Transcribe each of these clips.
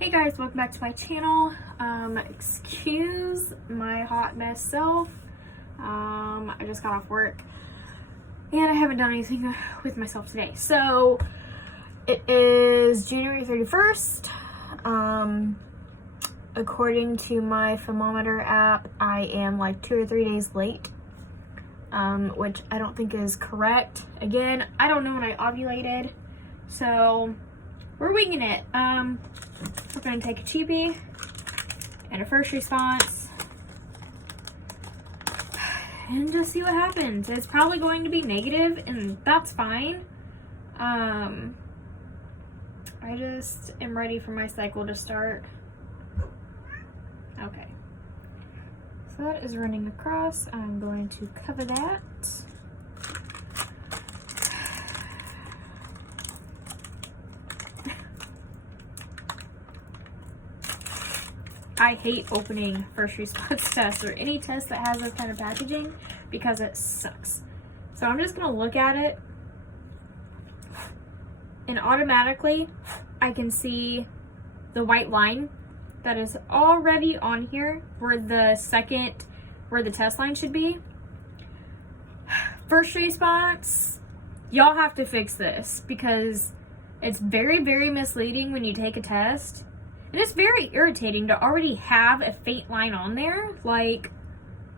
Hey guys, welcome back to my channel. Excuse my hot mess self. I just got off work and I haven't done anything with myself today. So it is January 31st. According to my thermometer app, I am like 2 or 3 days late, which I don't think is correct. Again, I don't know when I ovulated, so we're winging it. We're gonna take a cheapie and a first response and just see what happens. It's probably going to be negative, and that's fine. I just am ready for my cycle to start. Okay. So that is running across. I'm going to cover that. I hate opening first response tests or any test that has this kind of packaging because it sucks. So I'm just gonna look at it, and automatically I can see the white line that is already on here where the test line should be. First response, y'all have to fix this because it's very, very misleading when you take a test. And it's very irritating to already have a faint line on there. Like,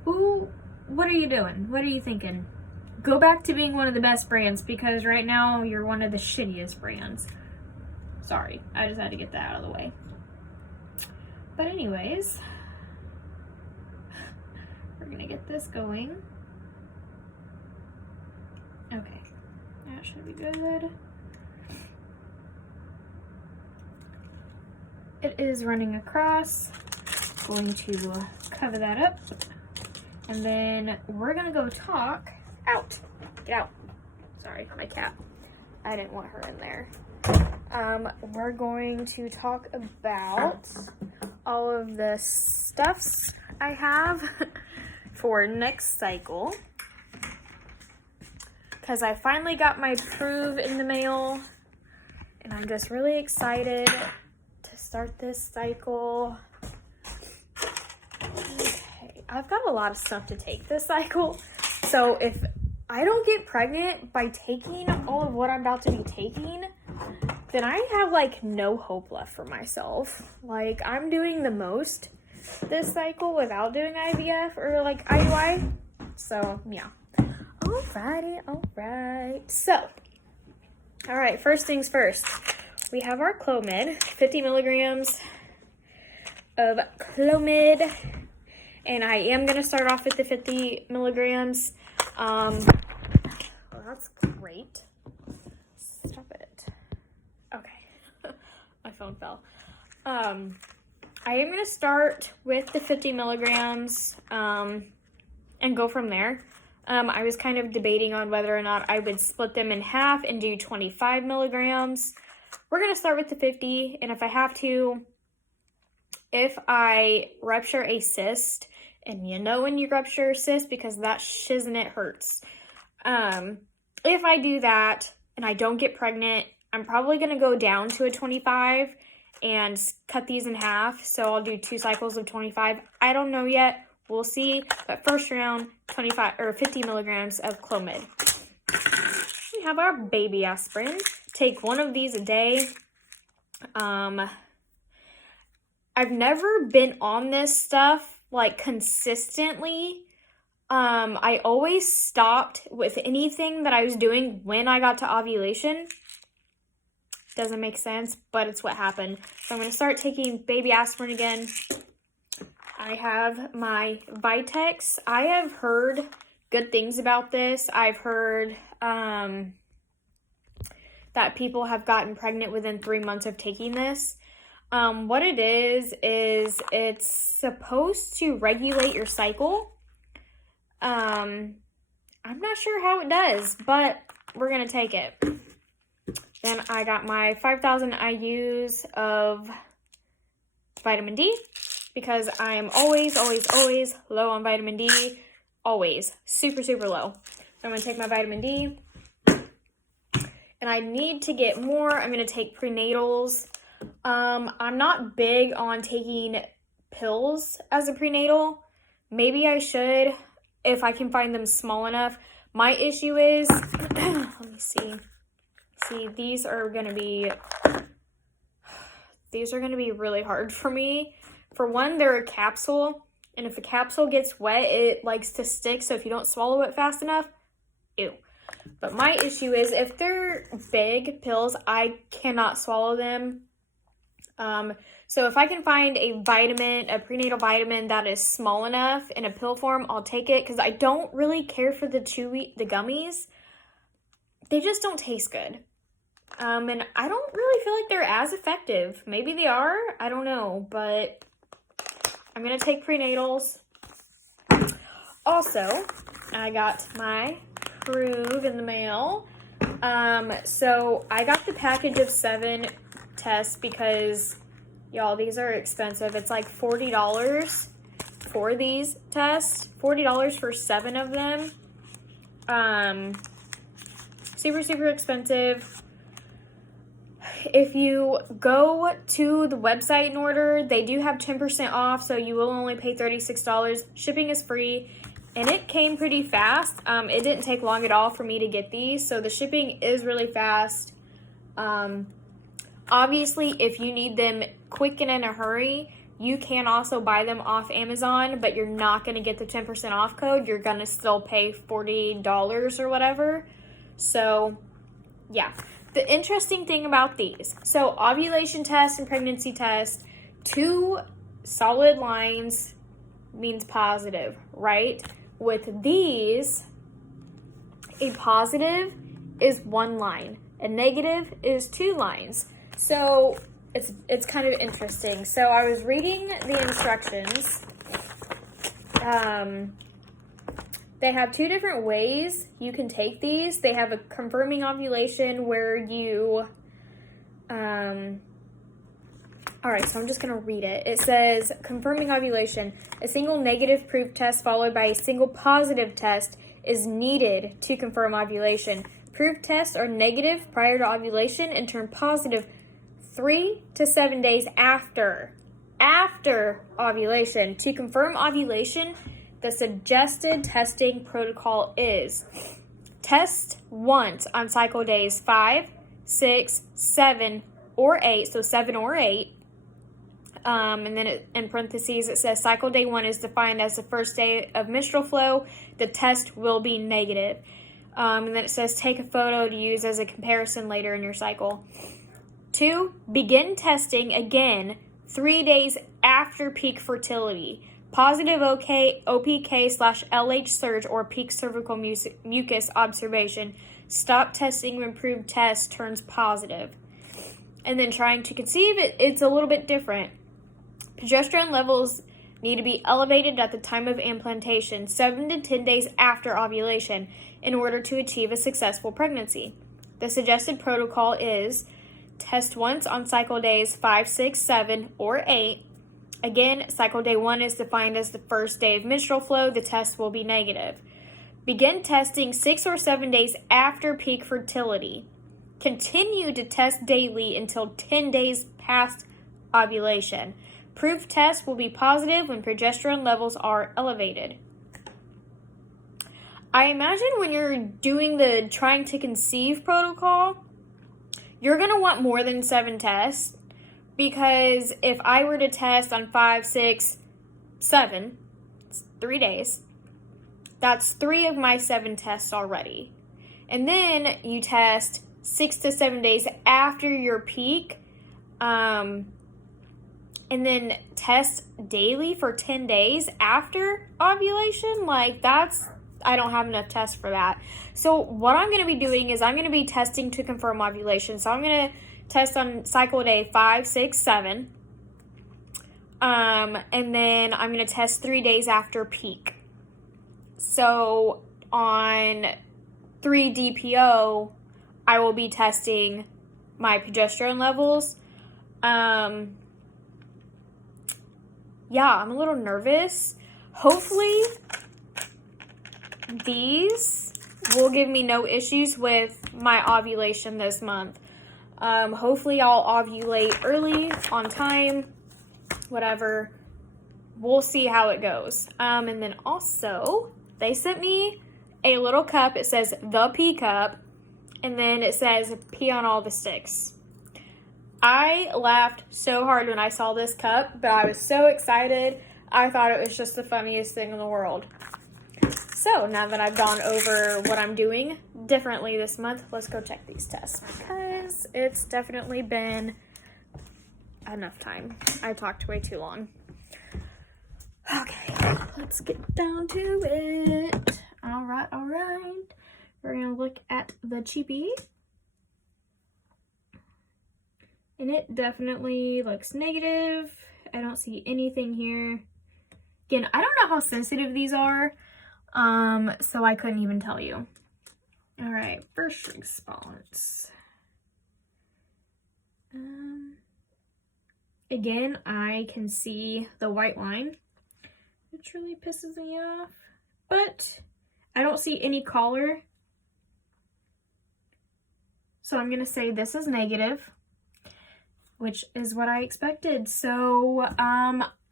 what are you doing? What are you thinking? Go back to being one of the best brands, because right now you're one of the shittiest brands. Sorry, I just had to get that out of the way. But anyways, we're gonna get this going. Okay, that should be good. It is running across. Going to cover that up. And then we're gonna go talk. Out. Get out. Sorry, my cat. I didn't want her in there. We're going to talk about all of the stuffs I have for next cycle. Because I finally got my Prove in the mail. And I'm just really excited start this cycle. Okay, I've got a lot of stuff to take this cycle, so if I don't get pregnant by taking all of what I'm about to be taking, then I have like no hope left for myself. Like, I'm doing the most this cycle without doing IVF or like IUI, so yeah. Alrighty, alright. So, alright, first things first. We have our Clomid, 50 milligrams of Clomid, and I am going to start off with the 50 milligrams. Well, that's great. Stop it. Okay, my phone fell. I am going to start with the 50 milligrams and go from there. I was kind of debating on whether or not I would split them in half and do 25 milligrams. We're going to start with the 50, and if I have to, if I rupture a cyst, and you know when you rupture a cyst because that shiznit hurts. If I do that and I don't get pregnant, I'm probably going to go down to a 25 and cut these in half, so I'll do 2 cycles of 25. I don't know yet. We'll see, but first round, 25 or 50 milligrams of Clomid. We have our baby aspirin. Take 1 of these a day. I've never been on this stuff like consistently. I always stopped with anything that I was doing when I got to ovulation. Doesn't make sense, but it's what happened. So I'm going to start taking baby aspirin again. I have my Vitex. I have heard good things about this. I've heard that people have gotten pregnant within 3 months of taking this. What it is it's supposed to regulate your cycle. I'm not sure how it does, but we're going to take it. Then I got my 5,000 IUs of vitamin D because I am always low on vitamin D. Always. Super, super low. So I'm going to take my vitamin D. And I need to get more. I'm going to take prenatals. I'm not big on taking pills as a prenatal. Maybe I should if I can find them small enough. My issue is, let me see. See, these are going to be really hard for me. For one, they're a capsule, and if a capsule gets wet, it likes to stick, so if you don't swallow it fast enough, ew. But my issue is if they're big pills, I cannot swallow them. So if I can find a prenatal vitamin that is small enough in a pill form, I'll take it, because I don't really care for the gummies. They just don't taste good. And I don't really feel like they're as effective. Maybe they are, I don't know, but I'm gonna take prenatals. Also, I got my Prove in the mail. So I got the package of 7 tests because, y'all, these are expensive. It's like $40 for these tests. $40 for 7 of them. Super, super expensive. If you go to the website and order, they do have 10% off, so you will only pay $36. Shipping is free, and it came pretty fast. It didn't take long at all for me to get these, so the shipping is really fast. Obviously, if you need them quick and in a hurry, you can also buy them off Amazon, but you're not going to get the 10% off code. You're going to still pay $40 or whatever. So, yeah. The interesting thing about these, so ovulation test and pregnancy test, 2 solid lines means positive, right? With these, a positive is 1 line, a negative is 2 lines. So it's kind of interesting. So I was reading the instructions. They have 2 different ways you can take these. They have a confirming ovulation where you, all right, so I'm just going to read it. It says, confirming ovulation, a single negative proof test followed by a single positive test is needed to confirm ovulation. Proof tests are negative prior to ovulation and turn positive 3 to 7 days after ovulation. To confirm ovulation, the suggested testing protocol is test once on cycle days 5, 6, 7, or 8. So 7 or 8. And then in parentheses, it says cycle day 1 is defined as the first day of menstrual flow. The test will be negative. And then it says take a photo to use as a comparison later in your cycle. 2, begin testing again 3 days after peak fertility. Positive OPK/LH surge or peak cervical mucus observation. Stop testing when proved test turns positive. And then trying to conceive, it's a little bit different. Progesterone levels need to be elevated at the time of implantation, 7 to 10 days after ovulation, in order to achieve a successful pregnancy. The suggested protocol is test once on cycle days 5, 6, 7, or 8. Again, cycle day 1 is defined as the first day of menstrual flow. The test will be negative. Begin testing 6 or 7 days after peak fertility. Continue to test daily until 10 days past ovulation. Proof test will be positive when progesterone levels are elevated. I imagine when you're doing the trying to conceive protocol, you're going to want more than 7 tests. Because if I were to test on 5, 6, 7, it's 3 days, that's 3 of my 7 tests already. And then you test 6 to 7 days after your peak, and then test daily for 10 days after ovulation. Like, I don't have enough tests for that. So what I'm going to be doing is I'm going to be testing to confirm ovulation. So I'm going to test on cycle day 5, 6, 7. And then I'm going to test 3 days after peak. So on 3 DPO, I will be testing my progesterone levels. Yeah, I'm a little nervous. Hopefully, these will give me no issues with my ovulation this month. Hopefully I'll ovulate early, on time, whatever. We'll see how it goes. And then also, they sent me a little cup. It says the pee cup, and then it says pee on all the sticks. I laughed so hard when I saw this cup, but I was so excited. I thought it was just the funniest thing in the world. So now that I've gone over what I'm doing differently this month, let's go check these tests because it's definitely been enough time. I talked way too long. Okay, let's get down to it. All right. We're going to look at the cheapie. And it definitely looks negative. I don't see anything here. Again, I don't know how sensitive these are, so I couldn't even tell you. All right, first response. Again, I can see the white line, which really pisses me off, but I don't see any color. So I'm gonna say this is negative, which is what I expected. So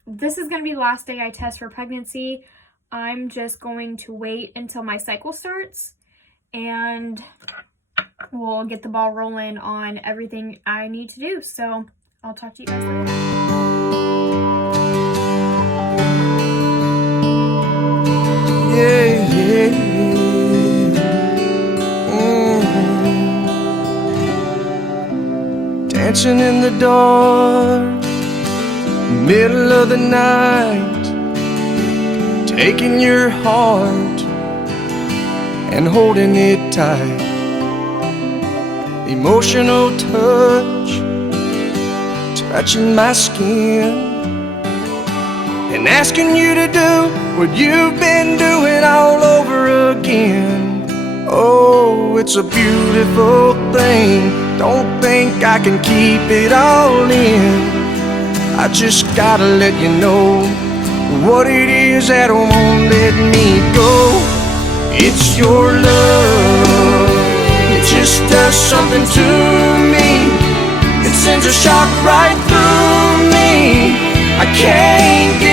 this is going to be the last day I test for pregnancy. I'm just going to wait until my cycle starts, and we'll get the ball rolling on everything I need to do. So I'll talk to you guys later. Dancing in the dark, middle of the night, taking your heart and holding it tight. Emotional touch, touching my skin, and asking you to do what you've been doing all over again. Oh, it's a beautiful thing. Don't think I can keep it all in. I just gotta let you know what it is that won't let me go. It's your love. It just does something to me. It sends a shock right through me. I can't get